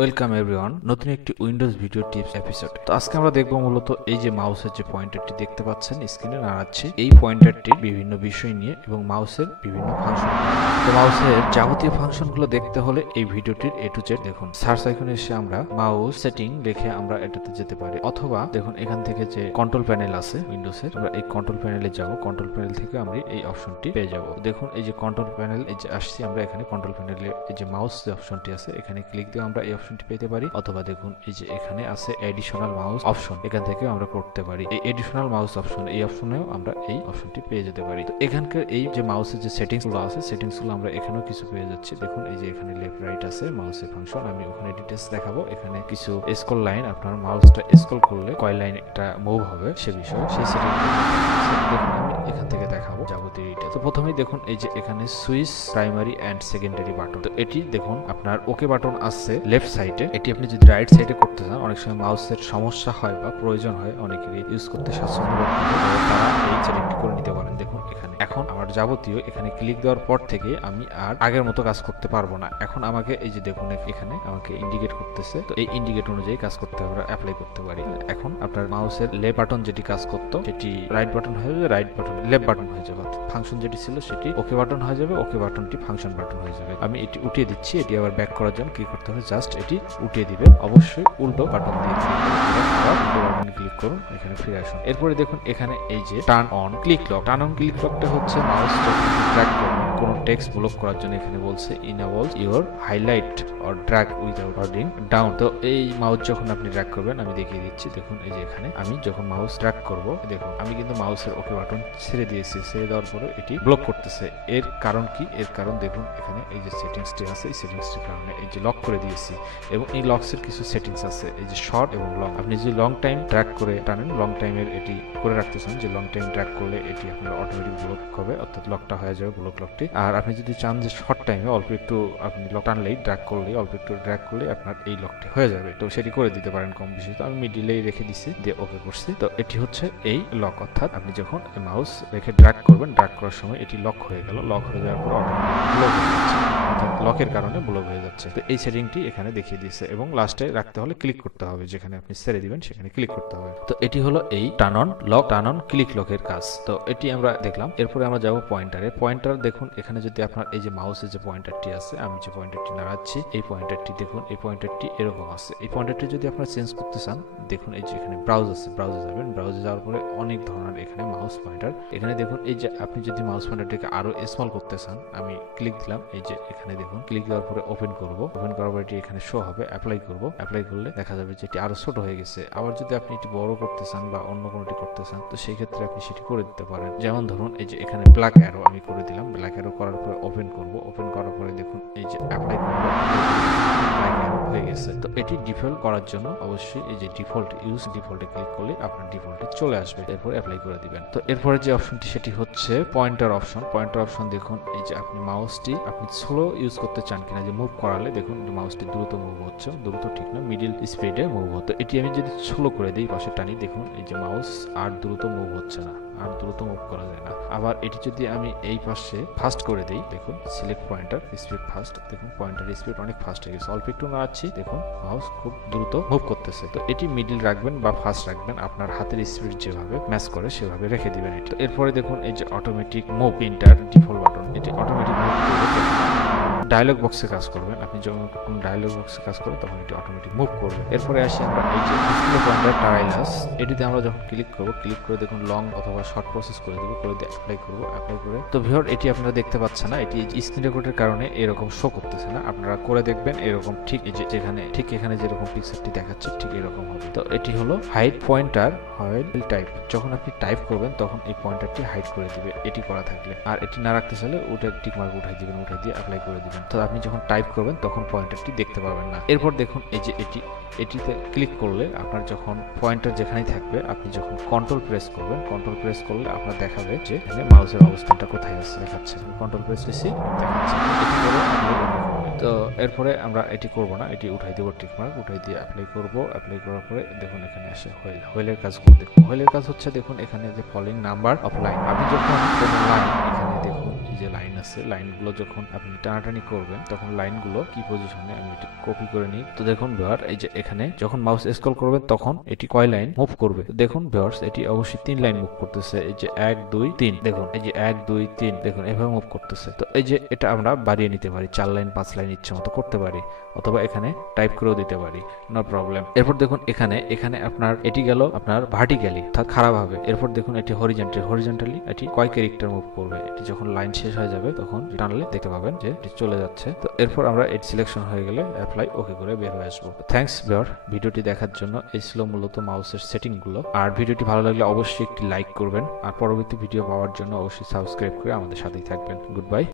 Welcome everyone, নতুন একটি Windows video tips episode. তো আজকে আমরা দেখব মূলত এই যে মাউসের যে পয়েন্টারটি দেখতে পাচ্ছেন স্ক্রিনে নাড়াচ্ছি, এই পয়েন্টারটির বিভিন্ন বিষয় নিয়ে এবং মাউসের বিভিন্ন ফাংশন। তো মাউসের যাবতীয় ফাংশনগুলো দেখতে হলে এই ভিডিওটির এ টু জেড দেখুন। সার্চ আইকনে এসে আমরা মাউস সেটিং লিখে আমরা এটাতে যেতে পারি, অথবা দেখুন এখান থেকে যে কন্ট্রোল প্যানেল আছে উইন্ডোজের, আমরা এই কন্ট্রোল প্যানেলে যাব। কন্ট্রোল প্যানেল থেকে আমরা এই অপশনটি পেয়ে যাব। দেখুন এই যে কন্ট্রোল প্যানেল, এই যে আসছি আমরা এখানে কন্ট্রোল প্যানেলে এই যে মাউস যে অপশনটি আছে এখানে ক্লিক দিয়ে আমরা এই অপশনটি পেতে পারি, অথবা দেখুন এই যে এখানে আছে এডিশনাল মাউস অপশন, এখান থেকে আমরা করতে পারি। এই এডিশনাল মাউস অপশন, এই অপশনেও আমরা এই অপশনটি পেয়ে যেতে পারি। তো এখানকার এই যে মাউসের যে সেটিংস গুলো আছে, সেটিংস গুলো আমরা এখানেও কিছু পেয়ে যাচ্ছি। দেখুন এই যে এখানে লেফট রাইট আছে মাউসের ফাংশন, আমি ওখানে ডিটেইলস দেখাবো। এখানে কিছু স্ক্রল লাইন, আপনার মাউসটা স্ক্রল করলে কয় লাইন একটা মুভ হবে সে বিষয়ে সেই সেটিং দেখুন আমি এখান থেকে দেখাবো যাবতীয় ডিটেইলস। তো প্রথমেই দেখুন এই যে এখানে switch primary and secondary button. তো এটি দেখুন আপনার ওকে বাটন আছে লেফট সাইডে, এটি আপনি যদি রাইট সাইডে করতে চান, অনেক সময় মাউসের সমস্যা হয় বা প্রয়োজন হয়, অনেকেরই ইউজ করতে স্বাচ্ছন্দ্য বোধ করে, তারা এই সেটিংটি করে নিতে পারেন। দেখুন এখানে এখন আমার যাবতীয় এখানে ক্লিক দেওয়ার পর থেকে আমি আর আগের মতো কাজ করতে পারবো না। এখন আমাকে এই যে দেখুন এখানে আমাকে ইন্ডিকেট করতেছে, তো এই ইন্ডিকেট অনুযায়ী কাজ করতে আমরা অ্যাপ্লাই করতে পারি। এখন আপনার মাউসের লেফট বাটন যেটি কাজ করতো সেটি রাইট বাটন হয়ে যাবে, রাইট বাটন লেফট বাটন হয়ে যাবে। ফাংশন যেটি ছিল সেটি ওকে বাটন হয়ে যাবে, ওকে বাটনটি ফাংশন বাটন হয়ে যাবে। আমি এটি উঠিয়ে দিচ্ছি, এটি আবার ব্যাক করার জন্য কি করতে হবে, জাস্ট এটি উঠিয়ে দিবেন। অবশ্যই উল্টো বাটন দিয়ে ক্লিক করুন, এখানে ফিরে আসুন। এরপরে দেখুন এখানে এই যে turn on click lock, turn on click লকটা হচ্ছে মাউস ড্র্যাগ করবেন কোন টেক্সট ব্লক করার জন্য, এখানে বলছে enable your highlight or drag without holding down. তো এই মাউস যখন আপনি ড্র্যাগ করবেন, আমি দেখিয়ে দিচ্ছি। দেখুন এই যে এখানে আমি যখন মাউস ড্র্যাগ করব, দেখুন আমি কিন্তু মাউসের ওকে বাটন ছেড়ে দিয়েছি, ছেড়ে দেওয়ার পরে এটি ব্লক করতেছে। এর কারণ কি? এর কারণ দেখুন এখানে এই যে সেটিংসটি আছে, এই সেটিংসটির কারণে এই যে লক করে দিয়েছি। এবং এই লকসের কিছু সেটিংস আছে, এই যে শর্ট এবং লং। আপনি যদি লং টাইম ড্র্যাগ করে টানেন, লং টাইমের এটি করে রাখতেছেন যে লং টাইম ড্র্যাগ করলে এটি আপনার অটোমেটিক ব্লক হবে, অর্থাৎ লকটা হয়ে যাবে ব্লক লকটি। আর আপনি যদি চান যে শর্ট টাইমে অল্প একটু আপনি লক টানলেই ড্র্যাগ করলেই অল্প একটু ড্র্যাগ করলে আপনার এই লকটি হয়ে যাবে, তো সেটি করে দিতে পারেন কম বেশি। তো আমি মিডিলেই রেখে দিচ্ছি, দিয়ে ওকে করছি। তো এটি হচ্ছে এই লক, অর্থাৎ আপনি যখন মাউস রেখে ড্র্যাগ করবেন, ড্র্যাগ করার সময় এটি লক হয়ে গেল, লক হয়ে যাওয়ার পর অটোমেটিক ব্লক হয়ে যাচ্ছে, অর্থাৎ লকের কারণে ব্লক হয়ে যাচ্ছে। তো এই সেটিংটি এখানে দেখিয়ে দিয়েছে এবং লাস্টে রাখতে হলে ক্লিক করতে হবে, যেখানে আপনি ছেড়ে দিবেন সেখানে ক্লিক করতে হবে। তো এটি হলো এই turn on lock, turn on click লকের কাজ। তো এটি আমরা দেখলাম। এরপরে আমরা যাব পয়েন্টারে। পয়েন্টার দেখুন এখানে যদি আপনার এই যে মাউসের যে পয়েন্টারটি আছে, আমি যে পয়েন্টারটি নাড়াচ্ছি, এই পয়েন্টারটি দেখুন, এই পয়েন্টারটি এরকম আছে। এই পয়েন্টারটি যদি আপনারা চেঞ্জ করতে চান, দেখুন এই যে এখানে ব্রাউজ আছে, ব্রাউজে যাবেন। ব্রাউজে যাওয়ার পরে অনেক ধরনের এখানে মাউস পয়েন্টার, এখানে দেখুন এই যে আপনি যদি মাউস পয়েন্টারটিকে আরো স্মল করতে চান, আমি ক্লিক দিলাম, এই যে এখানে দেখুন ক্লিক দেওয়ার পরে ওপেন করব, ওপেন করার পরে এটি এখানে শো হবে, অ্যাপ্লাই করব, অ্যাপ্লাই করলে দেখা যাবে যে এটি আরো ছোট হয়ে গেছে। আবার যদি আপনি এটি বড় করতে চান বা অন্য কোনোটি করতে চান, তো সেই ক্ষেত্রে আপনি সেটি করে দিতে পারেন। যেমন ধরুন এই যে এখানে ব্ল্যাক অ্যারো আমি করে দিলাম, ব্ল্যাক অ্যারো করার পরে ওপেন করব, ওপেন করার পরে দেখুন এই যে অ্যাপ্লাই করব, ব্ল্যাক অ্যারো হয়ে গেছে। তো এটি ডিফল্ট করার জন্য অবশ্যই এই যে ডিফল্ট ইউজ ডিফল্টে ক্লিক করলে আপনার ডিফল্টে চলে আসবে, এরপর অ্যাপ্লাই করে দিবেন। তো এরপরে যে অপশনটি সেটি হচ্ছে পয়েন্টার অপশন। পয়েন্টার অপশন দেখুন এই যে আপনি মাউসটি আপনি স্লো ইউজ করতে চান কিনা, যে মুভ করালে দেখুন মাউসটি দ্রুত মুভ হচ্ছে, দ্রুত ঠিক না, মিডিল স্পিডে মুভ হতো। এটি আমি যদি স্লো করে দিই, পাশে টানি, দেখুন এই যে মাউস আর দ্রুত মুভ হচ্ছে না, আর দ্রুত মুভ করা যায় না। আবার এটি যদি আমি এই পাশে ফাস্ট করে দিই, দেখুন সিলেক্ট পয়েন্টার স্পিড ফাস্ট, দেখুন পয়েন্টার স্পিড অনেক ফাস্ট হয়ে গেছে। অল্প একটু নাড়াচ্ছি, দেখুন মাউস খুব দ্রুত মুভ করতেছে। তো এটি মিডিল রাখবেন বা ফাস্ট রাখবেন, আপনার হাতের স্পিড যেভাবে ম্যাচ করে সেভাবে রেখে দিবেন এটি। এরপরে দেখুন এই যে automatic move printer default button, এটি অটোমেটিক মুভ করবে, ডায়লগ বক্সে কাজ করবেন। আপনি যখন কোন ডায়লগ বক্সে কাজ করবেন তখন এটি অটোমেটিক মুভ করবে। এরপরে আসি আমরা এই যে ডিসপ্লে পয়েন্টার টাইলাস, এটিতে আমরা যখন ক্লিক করব, ক্লিক করে দেখুন লং অথবা শর্ট প্রসেস করে দেবো, করে দিয়ে অ্যাপ্লাই করবো, অ্যাপ্লাই করে। তো ভিউয়ার এটি আপনারা দেখতে পাচ্ছেন না, এটি স্ক্রিন রেকর্ডের কারণে এরকম শো করতেছে না, আপনারা করে দেখবেন এরকম ঠিক এই যে যেখানে ঠিক এখানে যেরকম পিকচারটি দেখাচ্ছে ঠিক এরকম হবে। তো এটি হলো হাইড পয়েন্টার হোয়াইল টাইপ, যখন আপনি টাইপ করবেন তখন এই পয়েন্টারটি হাইড করে দিবে এটি করা থাকলে। আর এটি না রাখতে চাইলে ওটা টিক মার্ক উঠাই দিবেন, উঠাই দিয়ে অ্যাপ্লাই করে দিবেন। তো আপনি যখন টাইপ করবেন তখন পয়েন্টারটি দেখতে পাবেন না। এরপর দেখুন এই যে এটিতে ক্লিক করলে আপনার যখন পয়েন্টার যেখানেই থাকবে, আপনি যখন কন্ট্রোল প্রেস করবেন, কন্ট্রোল প্রেস করলে আপনার দেখাবে যে এখানে মাউসের অবস্থানটা কোথায় আছে দেখাচ্ছে। কন্ট্রোল প্রেস দিচ্ছি, দেখাচ্ছে। এটি করে তো এরপরে আমরা এটি করব না, এটি উঠাই দেবো টিক মার্ক, উঠাই দিয়ে অ্যাপ্লাই করব। অ্যাপ্লাই করার পরে দেখুন এখানে আসে হোয়েল। হোয়েলের কাজগুলো দেখুন। হোয়েলের কাজ হচ্ছে দেখুন এখানে যে ফলোইং নাম্বার অফ লাইন, আপনি যখন কোনো লাইন এখানে দেখুন এই যে লাইন আছে, লাইনগুলো যখন আপনি টানাটানি করবেন তখন লাইনগুলো কি পজিশনে, আমি এটি কপি করে নিই। তো দেখুন ভিউয়ার এই যে এখানে যখন মাউস স্ক্রল করবেন তখন এটি কয় লাইন মুভ করবে। দেখুন ভিউয়ার্স এটি অবশ্যই 3 লাইন মুভ করতেছে। এই যে 1 2 3 দেখুন, এই যে 1 2 3 দেখুন এভাবে মুভ করতেছে। তো এই যে এটা আমরা বাড়িয়ে নিতে পারি, 4 লাইন 5 লাইন ইচ্ছা মতো করতে পারি, অথবা এখানে টাইপ করেও দিতে পারি, নো প্রবলেম। এরপর দেখুন এখানে আপনার এটি গেল আপনার ভার্টিক্যালি অর্থাৎ খারাপ হবে। এরপর দেখুন এটি হরিজন্টালি এটি কয় ক্যারেক্টার মুভ করবে। এটি যখন লাইন শেষ হয়ে যাবে তখন টানলে দেখতে পাবেন যে এটি চলে যাচ্ছে। তো এরপর আমরা এটি সিলেকশন হয়ে গেলে অ্যাপ্লাই ওকে করে বের হয়ে আসবো। থ্যাঙ্কস ভিউয়ার ভিডিওটি দেখার জন্য। এই ছিল মূলত মাউসের সেটিং গুলো। আর ভিডিওটি ভালো লাগলে অবশ্যই একটি লাইক করবেন, আর পরবর্তী ভিডিও পাওয়ার জন্য অবশ্যই সাবস্ক্রাইব করে আমাদের সাথেই থাকবেন। Good bye.